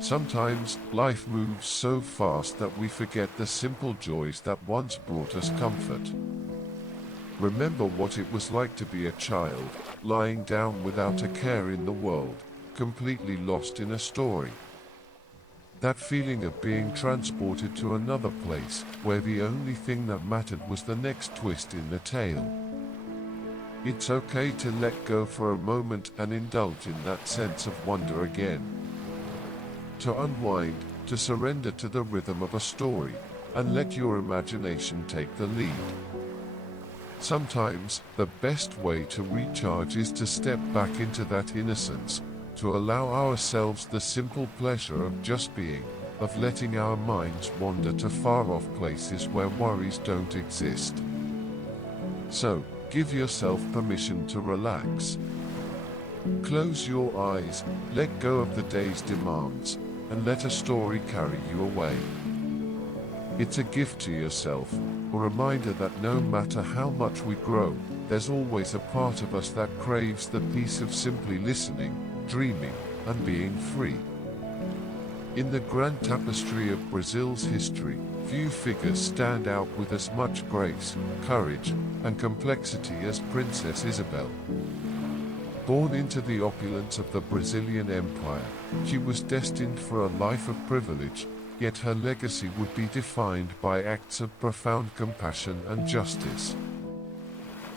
Sometimes, life moves so fast that we forget the simple joys that once brought us comfort. Remember what it was like to be a child, lying down without a care in the world, completely lost in a story. That feeling of being transported to another place, where the only thing that mattered was the next twist in the tale. It's okay to let go for a moment and indulge in that sense of wonder again. To unwind, to surrender to the rhythm of a story, and let your imagination take the lead. Sometimes, the best way to recharge is to step back into that innocence, to allow ourselves the simple pleasure of just being, of letting our minds wander to far-off places where worries don't exist. So, give yourself permission to relax. Close your eyes, let go of the day's demands, and let a story carry you away. It's a gift to yourself, a reminder that no matter how much we grow, there's always a part of us that craves the peace of simply listening, dreaming, and being free. In the grand tapestry of Brazil's history, few figures stand out with as much grace, courage, and complexity as Princess Isabel. Born into the opulence of the Brazilian Empire, she was destined for a life of privilege, yet her legacy would be defined by acts of profound compassion and justice.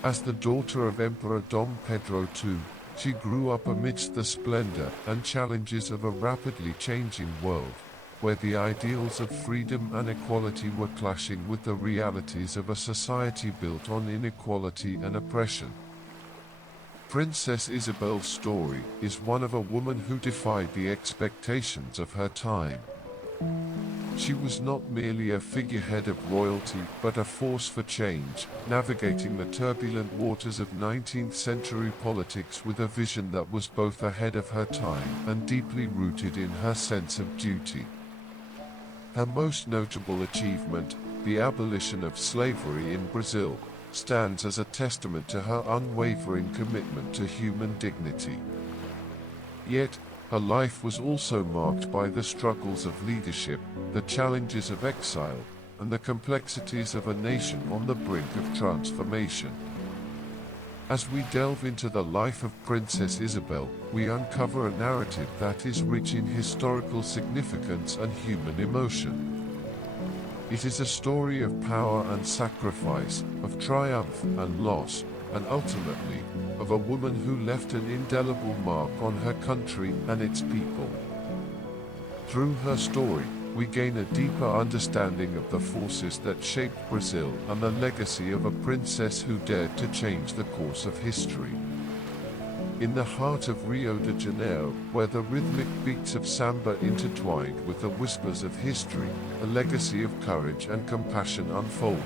As the daughter of Emperor Dom Pedro II, she grew up amidst the splendor and challenges of a rapidly changing world, where the ideals of freedom and equality were clashing with the realities of a society built on inequality and oppression. Princess Isabel's story is one of a woman who defied the expectations of her time. She was not merely a figurehead of royalty, but a force for change, navigating the turbulent waters of 19th century politics with a vision that was both ahead of her time and deeply rooted in her sense of duty. Her most notable achievement, the abolition of slavery in Brazil, stands as a testament to her unwavering commitment to human dignity. Yet, her life was also marked by the struggles of leadership, the challenges of exile, and the complexities of a nation on the brink of transformation. As we delve into the life of Princess Isabel, we uncover a narrative that is rich in historical significance and human emotion. It is a story of power and sacrifice, of triumph and loss, and ultimately, of a woman who left an indelible mark on her country and its people. Through her story, we gain a deeper understanding of the forces that shaped Brazil and the legacy of a princess who dared to change the course of history. In the heart of Rio de Janeiro, where the rhythmic beats of samba intertwined with the whispers of history, a legacy of courage and compassion unfolded.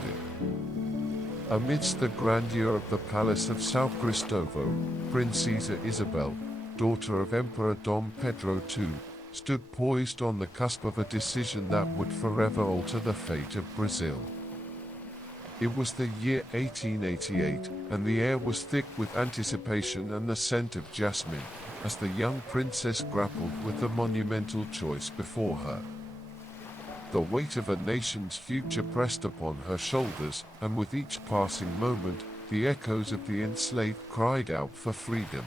Amidst the grandeur of the Palace of São Cristóvão, Princess Isabel, daughter of Emperor Dom Pedro II, stood poised on the cusp of a decision that would forever alter the fate of Brazil. It was the year 1888, and the air was thick with anticipation and the scent of jasmine, as the young princess grappled with the monumental choice before her. The weight of a nation's future pressed upon her shoulders, and with each passing moment, the echoes of the enslaved cried out for freedom.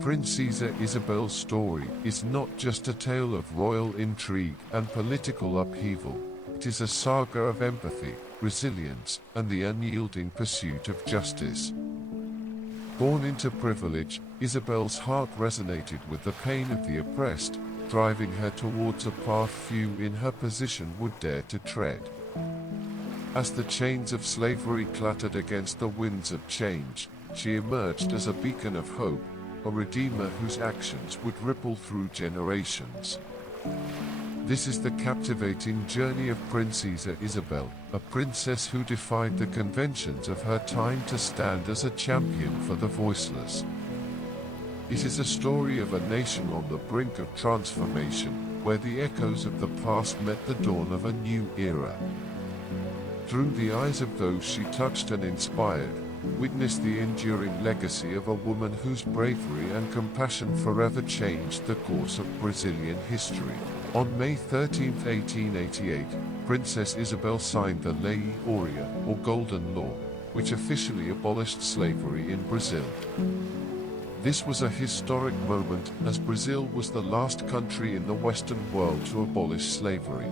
Princess Isabel's story is not just a tale of royal intrigue and political upheaval, it is a saga of empathy, resilience, and the unyielding pursuit of justice. Born into privilege, Isabel's heart resonated with the pain of the oppressed, driving her towards a path few in her position would dare to tread. As the chains of slavery clattered against the winds of change, she emerged as a beacon of hope, a redeemer whose actions would ripple through generations. This is the captivating journey of Princess Isabel, a princess who defied the conventions of her time to stand as a champion for the voiceless. It is a story of a nation on the brink of transformation, where the echoes of the past met the dawn of a new era. Through the eyes of those she touched and inspired, witness the enduring legacy of a woman whose bravery and compassion forever changed the course of Brazilian history. On May 13, 1888, Princess Isabel signed the Lei Áurea, or Golden Law, which officially abolished slavery in Brazil. This was a historic moment, as Brazil was the last country in the Western world to abolish slavery.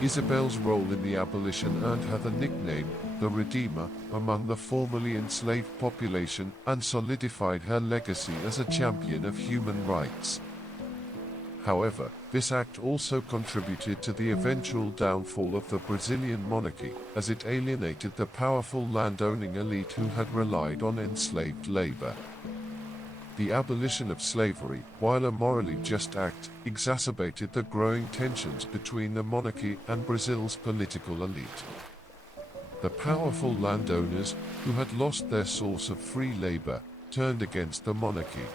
Isabel's role in the abolition earned her the nickname, the Redeemer, among the formerly enslaved population and solidified her legacy as a champion of human rights. However, this act also contributed to the eventual downfall of the Brazilian monarchy, as it alienated the powerful landowning elite who had relied on enslaved labor. The abolition of slavery, while a morally just act, exacerbated the growing tensions between the monarchy and Brazil's political elite. The powerful landowners, who had lost their source of free labor, turned against the monarchy.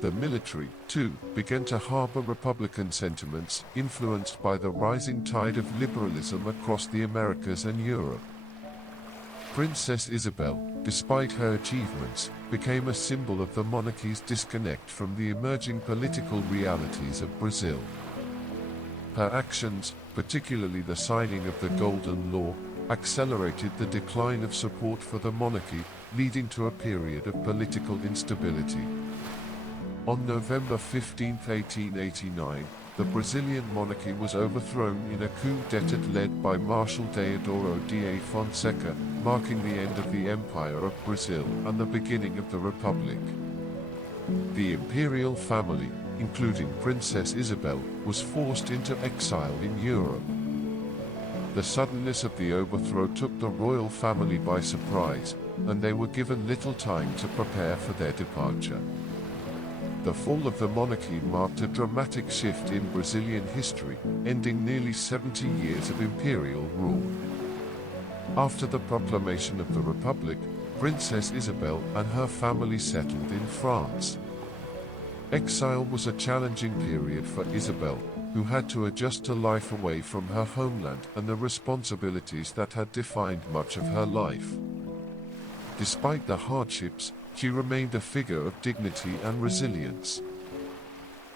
The military, too, began to harbor republican sentiments, influenced by the rising tide of liberalism across the Americas and Europe. Princess Isabel, despite her achievements, became a symbol of the monarchy's disconnect from the emerging political realities of Brazil. Her actions, particularly the signing of the Golden Law, accelerated the decline of support for the monarchy, leading to a period of political instability. On November 15, 1889, the Brazilian monarchy was overthrown in a coup d'etat led by Marshal Deodoro da Fonseca, marking the end of the Empire of Brazil and the beginning of the Republic. The imperial family, including Princess Isabel, was forced into exile in Europe. The suddenness of the overthrow took the royal family by surprise, and they were given little time to prepare for their departure. The fall of the monarchy marked a dramatic shift in Brazilian history, ending nearly 70 years of imperial rule. After the proclamation of the Republic, Princess Isabel and her family settled in France. Exile was a challenging period for Isabel, who had to adjust to life away from her homeland and the responsibilities that had defined much of her life. Despite the hardships, she remained a figure of dignity and resilience.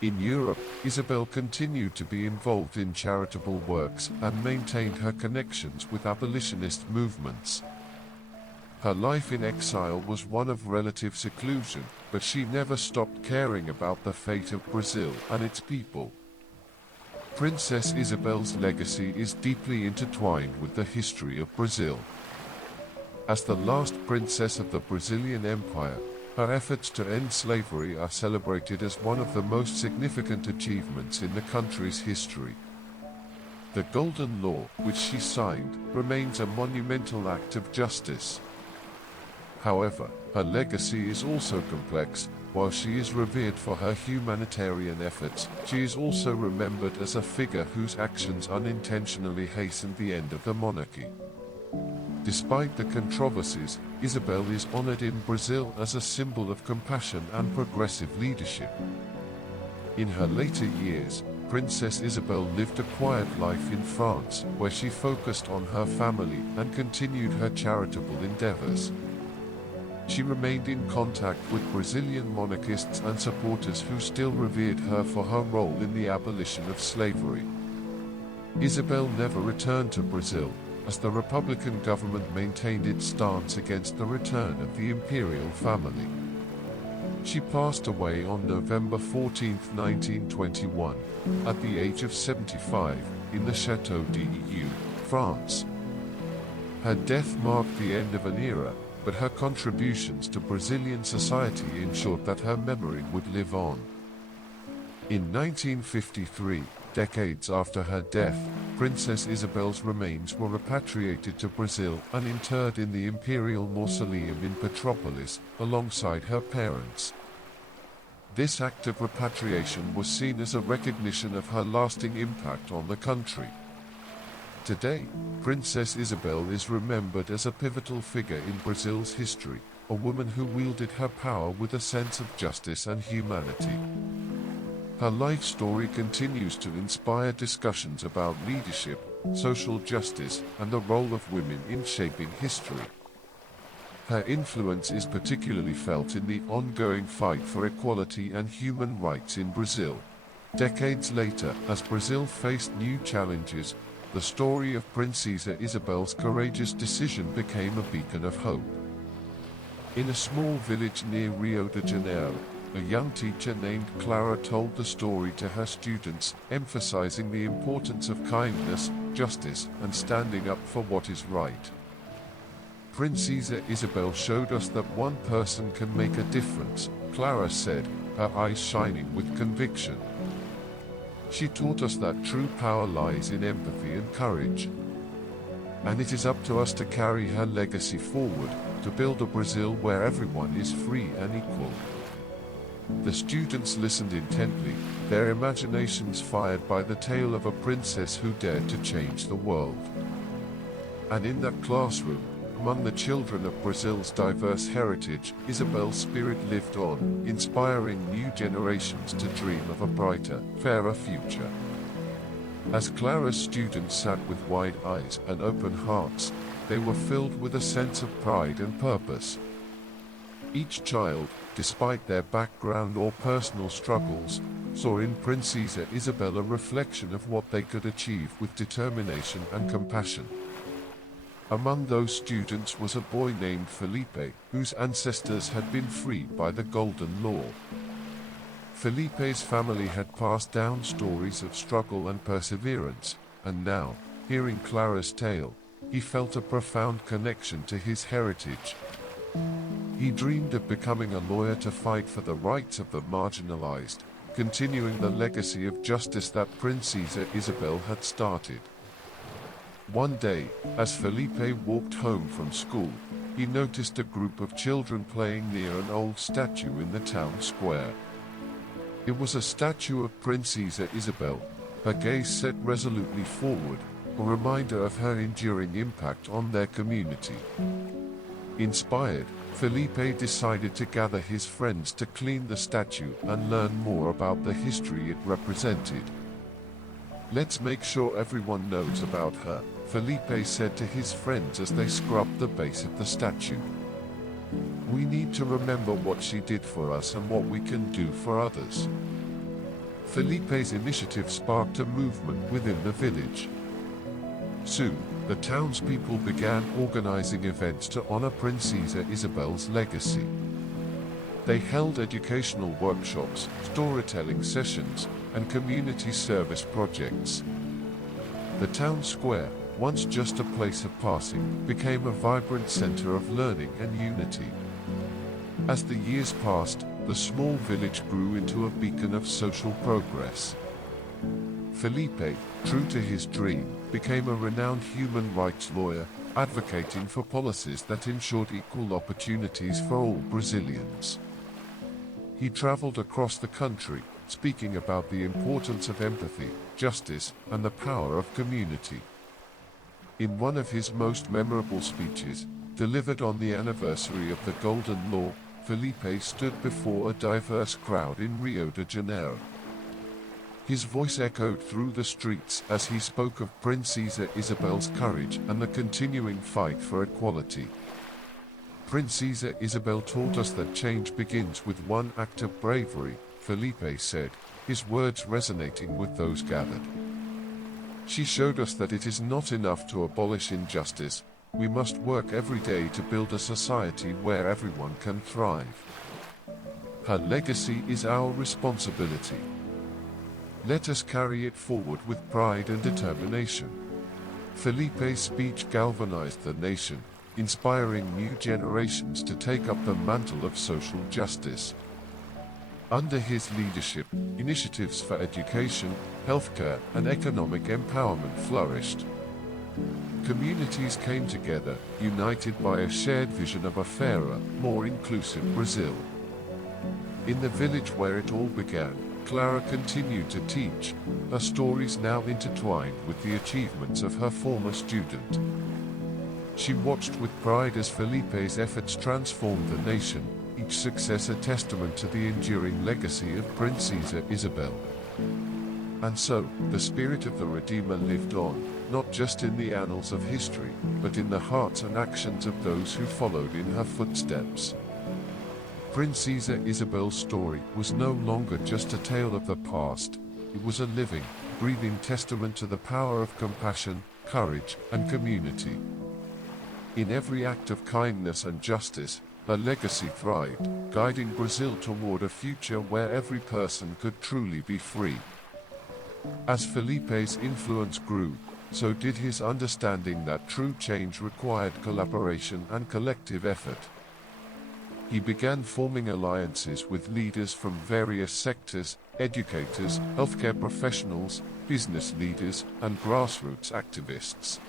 In Europe, Isabel continued to be involved in charitable works and maintained her connections with abolitionist movements. Her life in exile was one of relative seclusion, but she never stopped caring about the fate of Brazil and its people. Princess Isabel's legacy is deeply intertwined with the history of Brazil. As the last princess of the Brazilian Empire, her efforts to end slavery are celebrated as one of the most significant achievements in the country's history. The Golden Law, which she signed, remains a monumental act of justice. However, her legacy is also complex. While she is revered for her humanitarian efforts, she is also remembered as a figure whose actions unintentionally hastened the end of the monarchy. Despite the controversies, Isabel is honored in Brazil as a symbol of compassion and progressive leadership. In her later years, Princess Isabel lived a quiet life in France, where she focused on her family and continued her charitable endeavors. She remained in contact with Brazilian monarchists and supporters who still revered her for her role in the abolition of slavery. Isabel never returned to Brazil, as the Republican government maintained its stance against the return of the imperial family. She passed away on November 14, 1921, at the age of 75, in the Château d'Eu, France. Her death marked the end of an era, but her contributions to Brazilian society ensured that her memory would live on. In 1953, decades after her death, Princess Isabel's remains were repatriated to Brazil and interred in the Imperial Mausoleum in Petropolis, alongside her parents. This act of repatriation was seen as a recognition of her lasting impact on the country. Today, Princess Isabel is remembered as a pivotal figure in Brazil's history, a woman who wielded her power with a sense of justice and humanity. Her life story continues to inspire discussions about leadership, social justice, and the role of women in shaping history. Her influence is particularly felt in the ongoing fight for equality and human rights in Brazil. Decades later, as Brazil faced new challenges, the story of Princess Isabel's courageous decision became a beacon of hope. In a small village near Rio de Janeiro, a young teacher named Clara told the story to her students, emphasizing the importance of kindness, justice, and standing up for what is right. Princess Isabel showed us that one person can make a difference, Clara said, her eyes shining with conviction. She taught us that true power lies in empathy and courage. And it is up to us to carry her legacy forward, to build a Brazil where everyone is free and equal. The students listened intently, their imaginations fired by the tale of a princess who dared to change the world. And in that classroom, among the children of Brazil's diverse heritage, Isabel's spirit lived on, inspiring new generations to dream of a brighter, fairer future. As Clara's students sat with wide eyes and open hearts, they were filled with a sense of pride and purpose. Each child, despite their background or personal struggles, saw in Princess Isabel a reflection of what they could achieve with determination and compassion. Among those students was a boy named Felipe, whose ancestors had been freed by the Golden Law. Felipe's family had passed down stories of struggle and perseverance, and now, hearing Clara's tale, he felt a profound connection to his heritage. He dreamed of becoming a lawyer to fight for the rights of the marginalized, continuing the legacy of justice that Princess Isabel had started. One day, as Felipe walked home from school, he noticed a group of children playing near an old statue in the town square. It was a statue of Princess Isabel, her gaze set resolutely forward, a reminder of her enduring impact on their community. Inspired, Felipe decided to gather his friends to clean the statue and learn more about the history it represented. "Let's make sure everyone knows about her," Felipe said to his friends as they scrubbed the base of the statue. "We need to remember what she did for us and what we can do for others." Felipe's initiative sparked a movement within the village. Soon, the townspeople began organizing events to honor Princess Isabel's legacy. They held educational workshops, storytelling sessions, and community service projects. The town square, once just a place of passing, became a vibrant center of learning and unity. As the years passed, the small village grew into a beacon of social progress. Felipe, true to his dream, became a renowned human rights lawyer, advocating for policies that ensured equal opportunities for all Brazilians. He traveled across the country, speaking about the importance of empathy, justice, and the power of community. In one of his most memorable speeches, delivered on the anniversary of the Golden Law, Felipe stood before a diverse crowd in Rio de Janeiro. His voice echoed through the streets as he spoke of Princess Isabel's courage and the continuing fight for equality. "Princess Isabel taught us that change begins with one act of bravery," Felipe said, his words resonating with those gathered. "She showed us that it is not enough to abolish injustice, we must work every day to build a society where everyone can thrive. Her legacy is our responsibility. Let us carry it forward with pride and determination." Felipe's speech galvanized the nation, inspiring new generations to take up the mantle of social justice. Under his leadership, initiatives for education, healthcare, and economic empowerment flourished. Communities came together, united by a shared vision of a fairer, more inclusive Brazil. In the village where it all began, Clara continued to teach, her stories now intertwined with the achievements of her former student. She watched with pride as Felipe's efforts transformed the nation, each success a testament to the enduring legacy of Princess Isabel. And so, the spirit of the Redeemer lived on, not just in the annals of history, but in the hearts and actions of those who followed in her footsteps. Princess Isabel's story was no longer just a tale of the past, it was a living, breathing testament to the power of compassion, courage, and community. In every act of kindness and justice, her legacy thrived, guiding Brazil toward a future where every person could truly be free. As Felipe's influence grew, so did his understanding that true change required collaboration and collective effort. He began forming alliances with leaders from various sectors, educators, healthcare professionals, business leaders, and grassroots activists.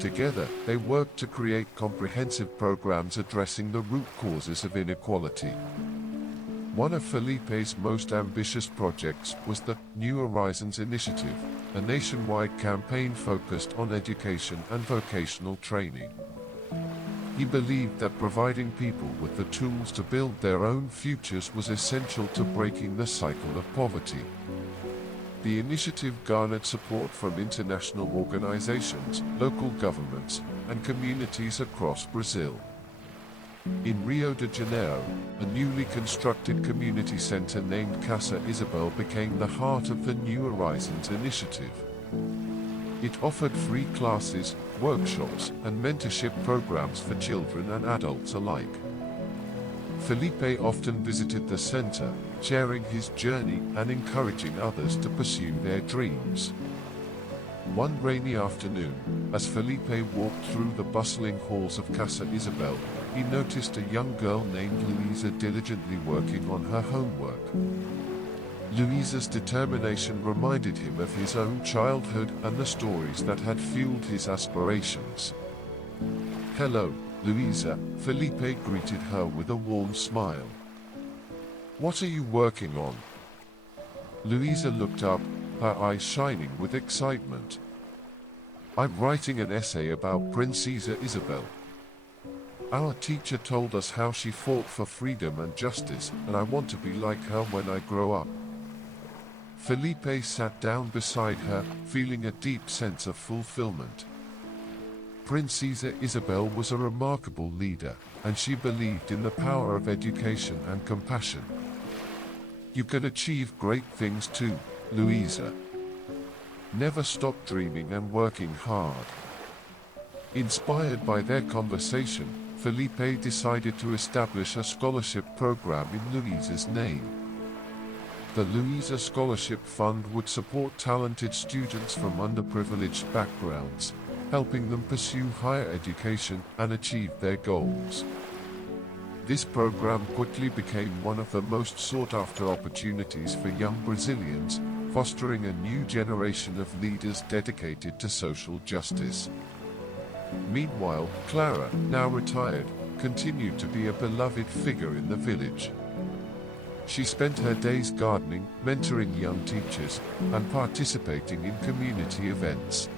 Together, they worked to create comprehensive programs addressing the root causes of inequality. One of Felipe's most ambitious projects was the New Horizons Initiative, a nationwide campaign focused on education and vocational training. He believed that providing people with the tools to build their own futures was essential to breaking the cycle of poverty. The initiative garnered support from international organizations, local governments, and communities across Brazil. In Rio de Janeiro, a newly constructed community center named Casa Isabel became the heart of the New Horizons initiative. It offered free classes, workshops, and mentorship programs for children and adults alike. Felipe often visited the center, sharing his journey and encouraging others to pursue their dreams. One rainy afternoon, as Felipe walked through the bustling halls of Casa Isabel, he noticed a young girl named Luisa diligently working on her homework. Luisa's determination reminded him of his own childhood and the stories that had fueled his aspirations. "Hello, Luisa," Felipe greeted her with a warm smile. "What are you working on?" Luisa looked up, her eyes shining with excitement. "I'm writing an essay about Princess Isabel. Our teacher told us how she fought for freedom and justice, and I want to be like her when I grow up." Felipe sat down beside her, feeling a deep sense of fulfillment. Princess Isabel was a remarkable leader, and she believed in the power of education and compassion. "You can achieve great things too, Luisa. Never stop dreaming and working hard." Inspired by their conversation, Felipe decided to establish a scholarship program in Luisa's name. The Luisa Scholarship Fund would support talented students from underprivileged backgrounds, helping them pursue higher education and achieve their goals. This program quickly became one of the most sought-after opportunities for young Brazilians, fostering a new generation of leaders dedicated to social justice. Meanwhile, Clara, now retired, continued to be a beloved figure in the village. She spent her days gardening, mentoring young teachers, and participating in community events.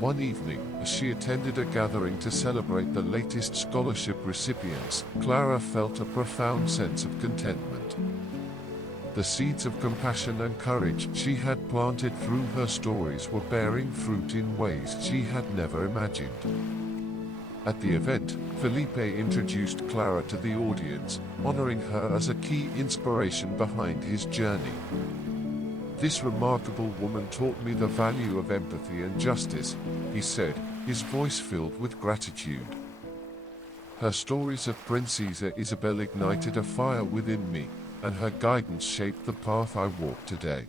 One evening, as she attended a gathering to celebrate the latest scholarship recipients, Clara felt a profound sense of contentment. The seeds of compassion and courage she had planted through her stories were bearing fruit in ways she had never imagined. At the event, Felipe introduced Clara to the audience, honoring her as a key inspiration behind his journey. "This remarkable woman taught me the value of empathy and justice," he said, his voice filled with gratitude. "Her stories of Princess Isabel ignited a fire within me, and her guidance shaped the path I walk today.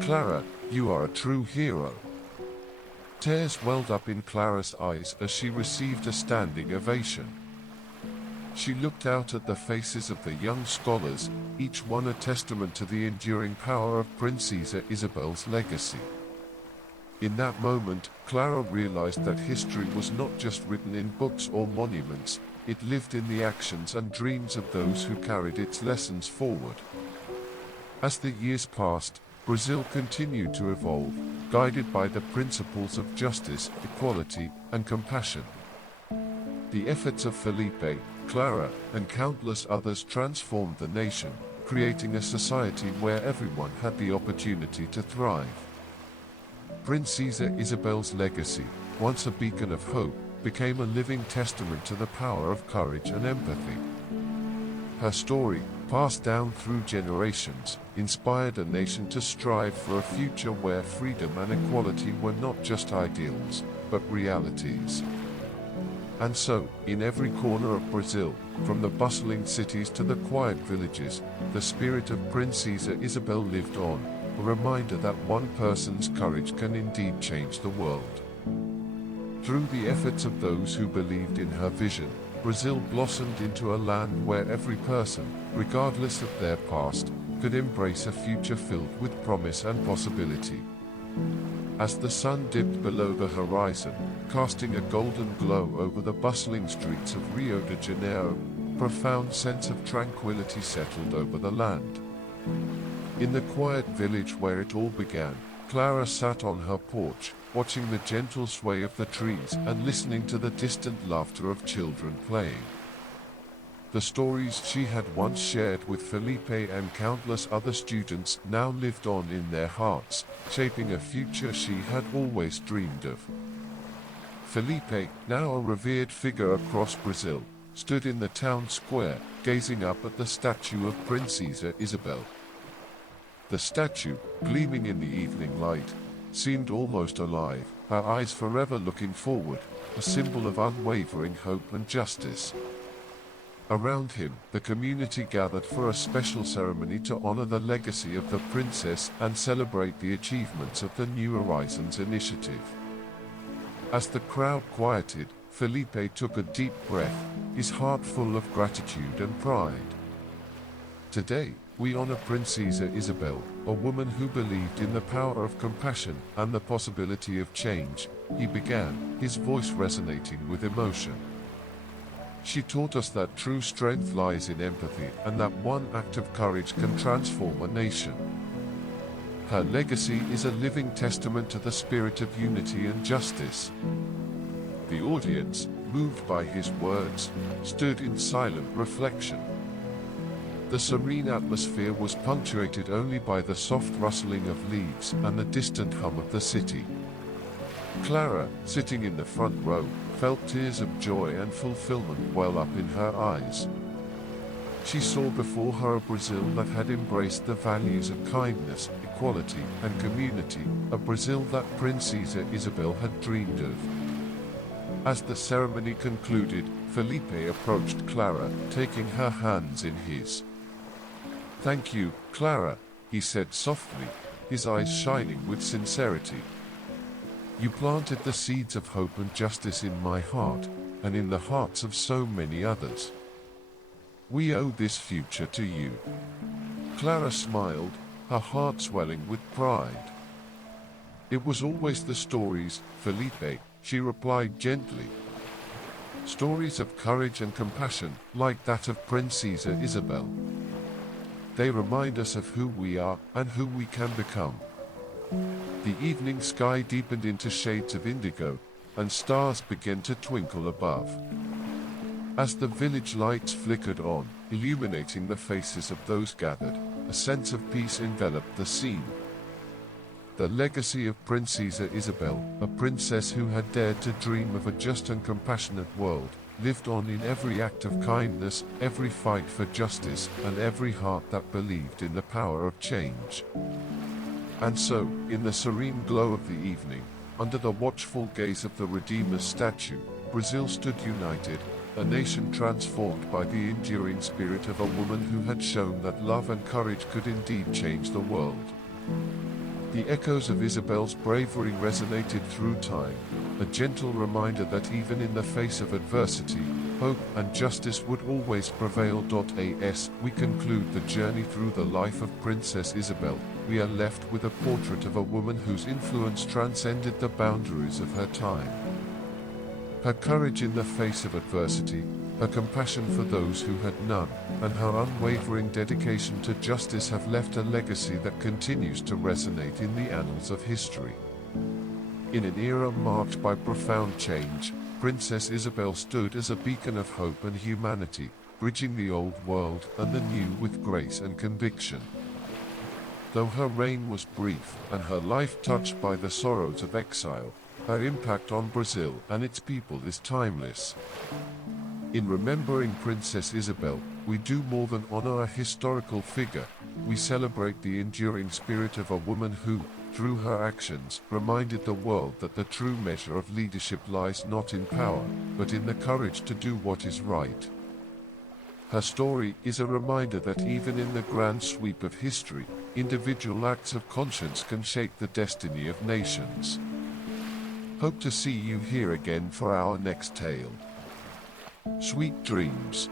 Clara, you are a true hero." Tears welled up in Clara's eyes as she received a standing ovation. She looked out at the faces of the young scholars, each one a testament to the enduring power of Princess Isabel's legacy. In that moment, Clara realized that history was not just written in books or monuments, it lived in the actions and dreams of those who carried its lessons forward. As the years passed, Brazil continued to evolve, guided by the principles of justice, equality, and compassion. The efforts of Felipe, Clara, and countless others transformed the nation, creating a society where everyone had the opportunity to thrive. Princess Isabel's legacy, once a beacon of hope, became a living testament to the power of courage and empathy. Her story, passed down through generations, inspired a nation to strive for a future where freedom and equality were not just ideals, but realities. And so, in every corner of Brazil, from the bustling cities to the quiet villages, the spirit of Princess Isabel lived on, a reminder that one person's courage can indeed change the world. Through the efforts of those who believed in her vision, Brazil blossomed into a land where every person, regardless of their past, could embrace a future filled with promise and possibility. As the sun dipped below the horizon, casting a golden glow over the bustling streets of Rio de Janeiro, a profound sense of tranquility settled over the land. In the quiet village where it all began, Clara sat on her porch, watching the gentle sway of the trees and listening to the distant laughter of children playing. The stories she had once shared with Felipe and countless other students now lived on in their hearts, shaping a future she had always dreamed of. Felipe, now a revered figure across Brazil, stood in the town square, gazing up at the statue of Princess Isabel. The statue, gleaming in the evening light, seemed almost alive, her eyes forever looking forward, a symbol of unwavering hope and justice. Around him, the community gathered for a special ceremony to honor the legacy of the princess and celebrate the achievements of the New Horizons initiative. As the crowd quieted, Felipe took a deep breath, his heart full of gratitude and pride. Today, we honor Princess Isabel, a woman who believed in the power of compassion and the possibility of change, he began, his voice resonating with emotion. She taught us that true strength lies in empathy and that one act of courage can transform a nation. Her legacy is a living testament to the spirit of unity and justice. The audience, moved by his words, stood in silent reflection. The serene atmosphere was punctuated only by the soft rustling of leaves and the distant hum of the city. Clara, sitting in the front row, felt tears of joy and fulfillment well up in her eyes. She saw before her a Brazil that had embraced the values of kindness, equality, and community, a Brazil that Princess Isabel had dreamed of. As the ceremony concluded, Felipe approached Clara, taking her hands in his. "Thank you, Clara," he said softly, his eyes shining with sincerity. "You planted the seeds of hope and justice in my heart, and in the hearts of so many others. We owe this future to you." Clara smiled, her heart swelling with pride. "It was always the stories, Felipe," she replied gently. "Stories of courage and compassion, like that of Princess Isabel. They remind us of who we are and who we can become." The evening sky deepened into shades of indigo, and stars began to twinkle above. As the village lights flickered on, illuminating the faces of those gathered, a sense of peace enveloped the scene. The legacy of Princess Isabel, a princess who had dared to dream of a just and compassionate world, lived on in every act of kindness, every fight for justice, and every heart that believed in the power of change. And so, in the serene glow of the evening, under the watchful gaze of the Redeemer's statue, Brazil stood united, a nation transformed by the enduring spirit of a woman who had shown that love and courage could indeed change the world. The echoes of Isabel's bravery resonated through time, a gentle reminder that even in the face of adversity, hope and justice would always prevail. As we conclude the journey through the life of Princess Isabel, we are left with a portrait of a woman whose influence transcended the boundaries of her time. Her courage in the face of adversity, her compassion for those who had none, and her unwavering dedication to justice have left a legacy that continues to resonate in the annals of history. In an era marked by profound change, Princess Isabel stood as a beacon of hope and humanity, bridging the old world and the new with grace and conviction. Though her reign was brief and her life touched by the sorrows of exile, her impact on Brazil and its people is timeless. In remembering Princess Isabel, we do more than honor a historical figure. We celebrate the enduring spirit of a woman who, through her actions, reminded the world that the true measure of leadership lies not in power, but in the courage to do what is right. Her story is a reminder that even in the grand sweep of history, individual acts of conscience can shape the destiny of nations. Hope to see you here again for our next tale. Sweet dreams.